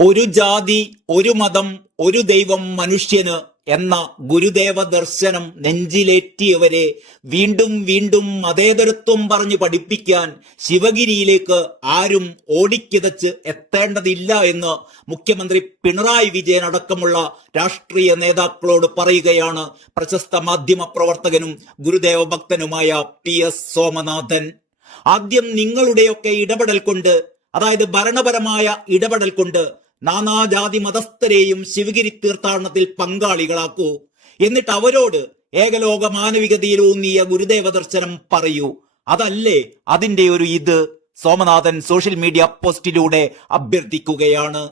ഒരു ജാതി ഒരു മതം ഒരു ദൈവം മനുഷ്യന് എന്ന ഗുരുദേവ ദർശനം നെഞ്ചിലേറ്റിയവരെ വീണ്ടും വീണ്ടും മതേതരത്വം പറഞ്ഞ് പഠിപ്പിക്കാൻ ശിവഗിരിയിലേക്ക് ആരും ഓടിക്കിതച്ച് എത്തേണ്ടതില്ല എന്ന് മുഖ്യമന്ത്രി പിണറായി വിജയൻ അടക്കമുള്ള രാഷ്ട്രീയ നേതാക്കളോട് പറയുകയാണ് പ്രശസ്ത മാധ്യമ പ്രവർത്തകനും ഗുരുദേവ ഭക്തനുമായ പി എസ് സോമനാഥൻ. ആദ്യം നിങ്ങളുടെയൊക്കെ ഇടപെടൽ കൊണ്ട് അതായത് ഭരണപരമായ ഇടപെടൽ കൊണ്ട് നാനാജാതി മതസ്ഥരെയും ശിവഗിരി തീർത്ഥാടനത്തിൽ പങ്കാളികളാക്കൂ. എന്നിട്ട് അവരോട് ഏകലോക മാനവികതയിൽ ഊന്നിയ ഗുരുദേവ ദർശനം പറയൂ. അതല്ലേ അതിന്റെ ഒരു ഇത്? സോമനാഥൻ സോഷ്യൽ മീഡിയ പോസ്റ്റിലൂടെ അഭ്യർത്ഥിക്കുകയാണ്.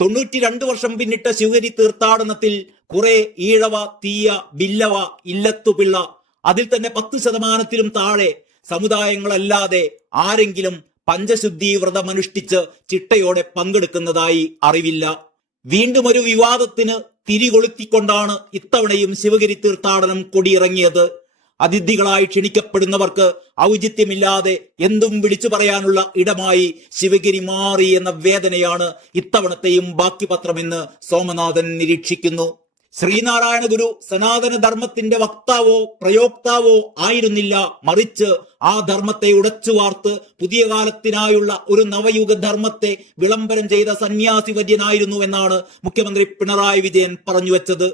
തൊണ്ണൂറ്റി രണ്ട് വർഷം പിന്നിട്ട ശിവഗിരി തീർത്ഥാടനത്തിൽ കുറെ ഈഴവ തീയ ബില്ലവ ഇല്ലത്തുപിള്ള അതിൽ തന്നെ പത്ത് ശതമാനത്തിലും താഴെ സമുദായങ്ങളല്ലാതെ ആരെങ്കിലും പഞ്ചശുദ്ധി വ്രതമനുഷ്ഠിച്ച് ചിട്ടയോടെ പങ്കെടുക്കുന്നതായി അറിവില്ല. വീണ്ടും ഒരു വിവാദത്തിന് തിരികൊളുത്തിക്കൊണ്ടാണ് ഇത്തവണയും ശിവഗിരി തീർത്ഥാടനം കൊടിയിറങ്ങിയത്. അതിഥികളായി ക്ഷണിക്കപ്പെടുന്നവർക്ക് ഔചിത്യമില്ലാതെ എന്തും വിളിച്ചു പറയാനുള്ള ഇടമായി ശിവഗിരി മാറി എന്ന വേദനയാണ് ഇത്തവണത്തെയും ബാക്കി പത്രമെന്ന് സോമനാഥൻ നിരീക്ഷിക്കുന്നു. ശ്രീനാരായണ ഗുരു സനാതന ധർമ്മത്തിന്റെ വക്താവോ പ്രയോക്താവോ ആയിരുന്നില്ല. മറിച്ച് ആ ധർമ്മത്തെ ഉടച്ചു വാർത്ത് പുതിയ കാലത്തിനായുള്ള ഒരു നവയുഗ ധർമ്മത്തെ വിളംബരം ചെയ്ത സന്യാസി വര്യനായിരുന്നു എന്നാണ് മുഖ്യമന്ത്രി പിണറായി വിജയൻ പറഞ്ഞു വെച്ചത്.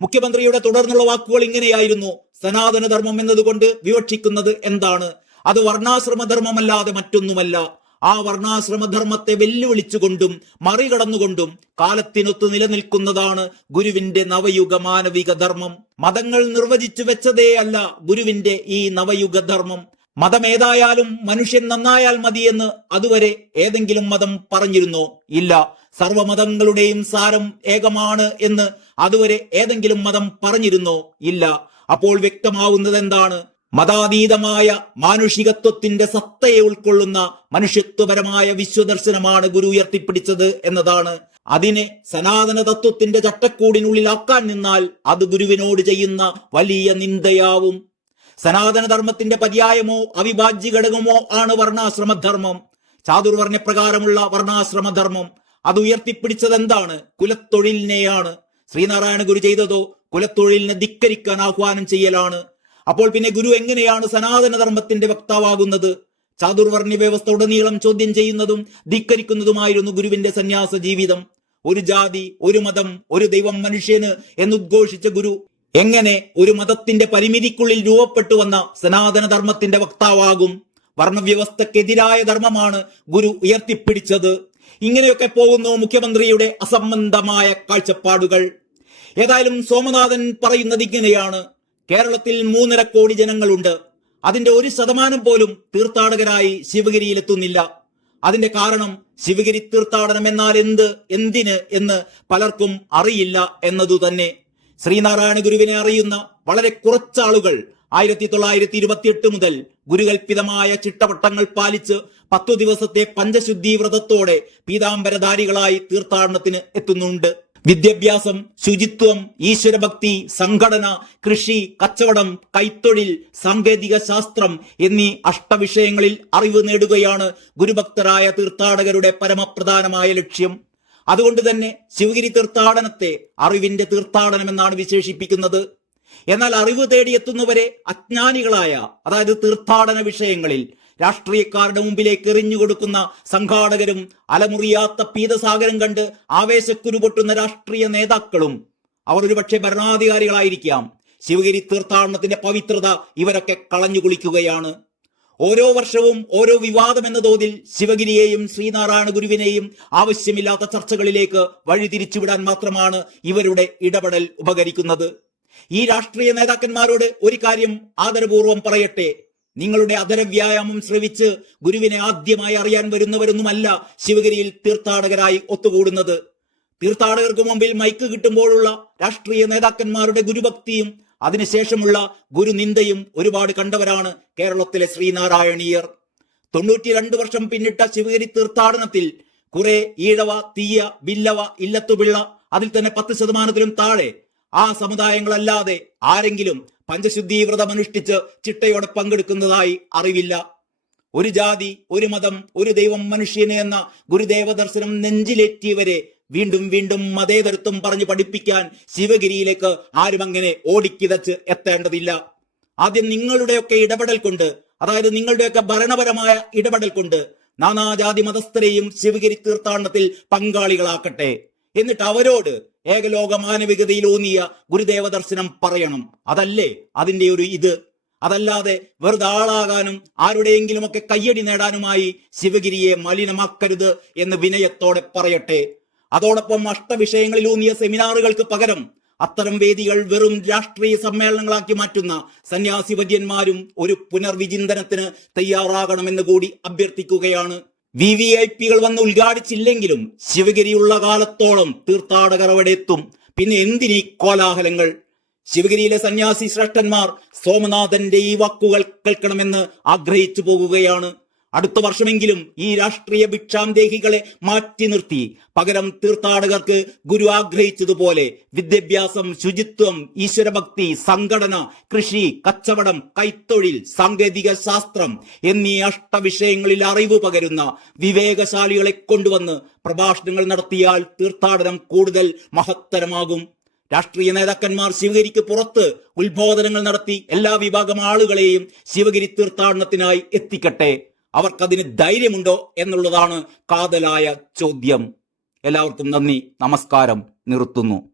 മുഖ്യമന്ത്രിയുടെ തുടർന്നുള്ള വാക്കുകൾ ഇങ്ങനെയായിരുന്നു. സനാതന ധർമ്മം എന്നതുകൊണ്ട് വിവക്ഷിക്കുന്നത് എന്താണ്? അത് വർണാശ്രമ ധർമ്മമല്ലാതെ മറ്റൊന്നുമല്ല. ആ വർണാശ്രമധർമ്മത്തെ വെല്ലുവിളിച്ചുകൊണ്ടും മറികടന്നുകൊണ്ടും കാലത്തിനൊത്തു നിലനിൽക്കുന്നതാണ് ഗുരുവിന്റെ നവയുഗ മാനവിക ധർമ്മം മതങ്ങൾ നിർവചിച്ചു വെച്ചതേ അല്ല ഗുരുവിന്റെ ഈ നവയുഗ ധർമ്മം മതമേതായാലും മനുഷ്യൻ നന്നായാൽ മതിയെന്ന് അതുവരെ ഏതെങ്കിലും മതം പറഞ്ഞിരുന്നോ? ഇല്ല. സർവമതങ്ങളുടെയും സാരം ഏകമാണ് എന്ന് അതുവരെ ഏതെങ്കിലും മതം പറഞ്ഞിരുന്നോ? ഇല്ല. അപ്പോൾ വ്യക്തമാവുന്നത് എന്താണ് മതാതീതമായ മാനുഷികത്വത്തിന്റെ സത്തയെ ഉൾക്കൊള്ളുന്ന മനുഷ്യത്വപരമായ വിശ്വദർശനമാണ് ഗുരു ഉയർത്തിപ്പിടിച്ചത് എന്നതാണ്. അതിനെ സനാതന തത്വത്തിന്റെ ചട്ടക്കൂടിനുള്ളിലാക്കാൻ നിന്നാൽ അത് ഗുരുവിനോട് ചെയ്യുന്ന വലിയ നിന്ദയാവും. സനാതന ധർമ്മത്തിന്റെ പര്യായമോ അവിഭാജ്യ ഘടകമോ ആണ് വർണാശ്രമധർമ്മം. ചാതുർവർണപ്രകാരമുള്ള വർണാശ്രമധർമ്മം. അത് ഉയർത്തിപ്പിടിച്ചത് എന്താണ് കുലത്തൊഴിലിനെയാണ്. ശ്രീനാരായണ ഗുരു ചെയ്തതോ കുലത്തൊഴിലിനെ ധിക്കരിക്കാൻ ആഹ്വാനം ചെയ്യലാണ്. അപ്പോൾ പിന്നെ ഗുരു എങ്ങനെയാണ് സനാതനധർമ്മത്തിന്റെ വക്താവാകുന്നത്? ചാതുർവർണി വ്യവസ്ഥ ഉടനീളം ചോദ്യം ചെയ്യുന്നതും ധിക്കരിക്കുന്നതുമായിരുന്നു ഗുരുവിന്റെ സന്യാസ ജീവിതം. ഒരു ജാതി ഒരു മതം ഒരു ദൈവം മനുഷ്യന് എന്നുദ്ഘോഷിച്ച ഗുരു എങ്ങനെ ഒരു മതത്തിന്റെ പരിമിതിക്കുള്ളിൽ രൂപപ്പെട്ടു വന്ന സനാതനധർമ്മത്തിന്റെ വക്താവാകും? വർണവ്യവസ്ഥക്കെതിരായ ധർമ്മമാണ് ഗുരു ഉയർത്തിപ്പിടിച്ചത്. ഇങ്ങനെയൊക്കെ പോകുന്നു മുഖ്യമന്ത്രിയുടെ അസംബന്ധമായ കാഴ്ചപ്പാടുകൾ. ഏതായാലും സോമനാഥൻ പറയുന്നത് ഇങ്ങനെയാണ്. കേരളത്തിൽ മൂന്നര കോടി ജനങ്ങളുണ്ട്. അതിന്റെ ഒരു ശതമാനം പോലും തീർത്ഥാടകരായി ശിവഗിരിയിലെത്തുന്നില്ല. അതിന്റെ കാരണം ശിവഗിരി തീർത്ഥാടനം എന്നാൽ എന്ത് എന്തിന് എന്ന് പലർക്കും അറിയില്ല എന്നതു തന്നെ. ശ്രീനാരായണ ഗുരുവിനെ അറിയുന്ന വളരെ കുറച്ചാളുകൾ ആയിരത്തി തൊള്ളായിരത്തി ഇരുപത്തിയെട്ട് മുതൽ ഗുരുകൽപിതമായ ചിട്ടവട്ടങ്ങൾ പാലിച്ച് പത്തു ദിവസത്തെ പഞ്ചശുദ്ധി വ്രതത്തോടെ പീതാംബരധാരികളായി തീർത്ഥാടനത്തിന് എത്തുന്നുണ്ട്. വിദ്യാഭ്യാസം ശുചിത്വം ഈശ്വരഭക്തി സംഘടന കൃഷി കച്ചവടം കൈത്തൊഴിൽ സാങ്കേതിക ശാസ്ത്രം എന്നീ അഷ്ടവിഷയങ്ങളിൽ അറിവ് നേടുകയാണ് ഗുരുഭക്തരായ തീർത്ഥാടകരുടെ പരമപ്രധാനമായ ലക്ഷ്യം. അതുകൊണ്ട് തന്നെ ശിവഗിരി തീർത്ഥാടനത്തെ അറിവിന്റെ തീർത്ഥാടനം എന്നാണ് വിശേഷിപ്പിക്കുന്നത്. എന്നാൽ അറിവ് തേടിയെത്തുന്നവരെ അജ്ഞാനികളായ അതായത് തീർത്ഥാടന വിഷയങ്ങളിൽ രാഷ്ട്രീയക്കാരുടെ മുമ്പിലേക്ക് എറിഞ്ഞുകൊടുക്കുന്ന സംഘാടകരും അലമുറിയാത്ത പീതസാഗരം കണ്ട് ആവേശക്കുരു പൊട്ടുന്ന രാഷ്ട്രീയ നേതാക്കളും അവർ ഒരുപക്ഷെ ഭരണാധികാരികളായിരിക്കാം. ശിവഗിരി തീർത്ഥാടനത്തിന്റെ പവിത്രത ഇവരൊക്കെ കളഞ്ഞു കുളിക്കുകയാണ്. ഓരോ വർഷവും ഓരോ വിവാദം എന്ന തോതിൽ ശിവഗിരിയെയും ശ്രീനാരായണ ഗുരുവിനെയും ആവശ്യമില്ലാത്ത ചർച്ചകളിലേക്ക് വഴിതിരിച്ചുവിടാൻ മാത്രമാണ് ഇവരുടെ ഇടപെടൽ ഉപകരിക്കുന്നത്. ഈ രാഷ്ട്രീയ നേതാക്കന്മാരോട് ഒരു കാര്യം ആദരപൂർവം പറയട്ടെ. നിങ്ങളുടെ അധരവ്യായാമം ശ്രവിച്ച് ഗുരുവിനെ ആദ്യമായി അറിയാൻ വരുന്നവരൊന്നുമല്ല ശിവഗിരിയിൽ തീർത്ഥാടകരായി ഒത്തുകൂടുന്നത്. തീർത്ഥാടകർക്ക് മുമ്പിൽ മൈക്ക് കിട്ടുമ്പോഴുള്ള രാഷ്ട്രീയ നേതാക്കന്മാരുടെ ഗുരുഭക്തിയും അതിനുശേഷമുള്ള ഗുരുനിന്ദയും ഒരുപാട് കണ്ടവരാണ് കേരളത്തിലെ ശ്രീനാരായണീയർ. തൊണ്ണൂറ്റി രണ്ട് വർഷം പിന്നിട്ട ശിവഗിരി തീർത്ഥാടനത്തിൽ കുറെ ഈഴവ തീയ ബില്ലവ ഇല്ലത്തുപിള്ള അതിൽ തന്നെ പത്ത് ശതമാനത്തിലും താഴെ ആ സമുദായങ്ങളല്ലാതെ ആരെങ്കിലും പഞ്ചശുദ്ധി വ്രതം അനുഷ്ഠിച്ച് ചിട്ടയോടെ പങ്കെടുക്കുന്നതായി അറിവില്ല. ഒരു ജാതി ഒരു മതം ഒരു ദൈവം മനുഷ്യന് എന്ന ഗുരുദേവ ദർശനം നെഞ്ചിലേറ്റിയവരെ വീണ്ടും വീണ്ടും മതേതരത്വം പറഞ്ഞു പഠിപ്പിക്കാൻ ശിവഗിരിയിലേക്ക് ആരും അങ്ങനെ ഓടിക്കിതച്ച് എത്തേണ്ടതില്ല. ആദ്യം നിങ്ങളുടെയൊക്കെ ഇടപെടൽ കൊണ്ട് അതായത് നിങ്ങളുടെയൊക്കെ ഭരണപരമായ ഇടപെടൽ കൊണ്ട് നാനാജാതി മതസ്ഥരെയും ശിവഗിരി തീർത്ഥാടനത്തിൽ പങ്കാളികളാക്കട്ടെ. എന്നിട്ട് അവരോട് ഏകലോക മാനവികതയിൽ ഊന്നിയ ഗുരുദേവ ദർശനം പറയണം. അതല്ലേ അതിന്റെ ഒരു ഇത്? അതല്ലാതെ വെറുതെ ആളാകാനും ആരുടെയെങ്കിലുമൊക്കെ കയ്യടി നേടാനുമായി ശിവഗിരിയെ മലിനമാക്കരുത് എന്ന് വിനയത്തോടെ പറയട്ടെ. അതോടൊപ്പം അഷ്ടവിഷയങ്ങളിൽ ഊന്നിയ സെമിനാറുകൾക്ക് പകരം അത്തരം വേദികൾ വെറും രാഷ്ട്രീയ സമ്മേളനങ്ങളാക്കി മാറ്റുന്ന സന്യാസി വര്യന്മാരും ഒരു പുനർവിചിന്തനത്തിന് തയ്യാറാകണമെന്ന് കൂടി അഭ്യർത്ഥിക്കുകയാണ്. വി വി ഐ പികൾ വന്ന് ഉദ്ഘാടിച്ചില്ലെങ്കിലും ശിവഗിരിയുള്ള കാലത്തോളം തീർത്ഥാടകർ അവിടെ എത്തും. പിന്നെ എന്തിനീ കോലാഹലങ്ങൾ? ശിവഗിരിയിലെ സന്യാസി ശ്രേഷ്ഠന്മാർ സോമനാഥന്റെ ഈ വാക്കുകൾ കേൾക്കണമെന്ന് ആഗ്രഹിച്ചു പോകുകയാണ് അടുത്ത വർഷമെങ്കിലും ഈ രാഷ്ട്രീയ ഭിക്ഷാന്തേഹികളെ മാറ്റി നിർത്തി. പകരം തീർത്ഥാടകർക്ക് ഗുരു ആഗ്രഹിച്ചതുപോലെ വിദ്യാഭ്യാസം ശുചിത്വം ഈശ്വരഭക്തി സംഘടന കൃഷി കച്ചവടം കൈത്തൊഴിൽ സാങ്കേതിക ശാസ്ത്രം എന്നീ അഷ്ടവിഷയങ്ങളിൽ അറിവ് പകരുന്ന വിവേകശാലികളെ കൊണ്ടുവന്ന് പ്രഭാഷണങ്ങൾ നടത്തിയാൽ തീർത്ഥാടനം കൂടുതൽ മഹത്തരമാകും. രാഷ്ട്രീയ നേതാക്കന്മാർ ശിവഗിരിക്ക് പുറത്ത് ഉത്ബോധനങ്ങൾ നടത്തി എല്ലാ വിഭാഗം ആളുകളെയും ശിവഗിരി തീർത്ഥാടനത്തിനായി എത്തിക്കട്ടെ. അവർക്കതിന് ധൈര്യമുണ്ടോ എന്നുള്ളതാണ് കാതലായ ചോദ്യം. എല്ലാവർക്കും നന്ദി നമസ്കാരം നിർത്തുന്നു.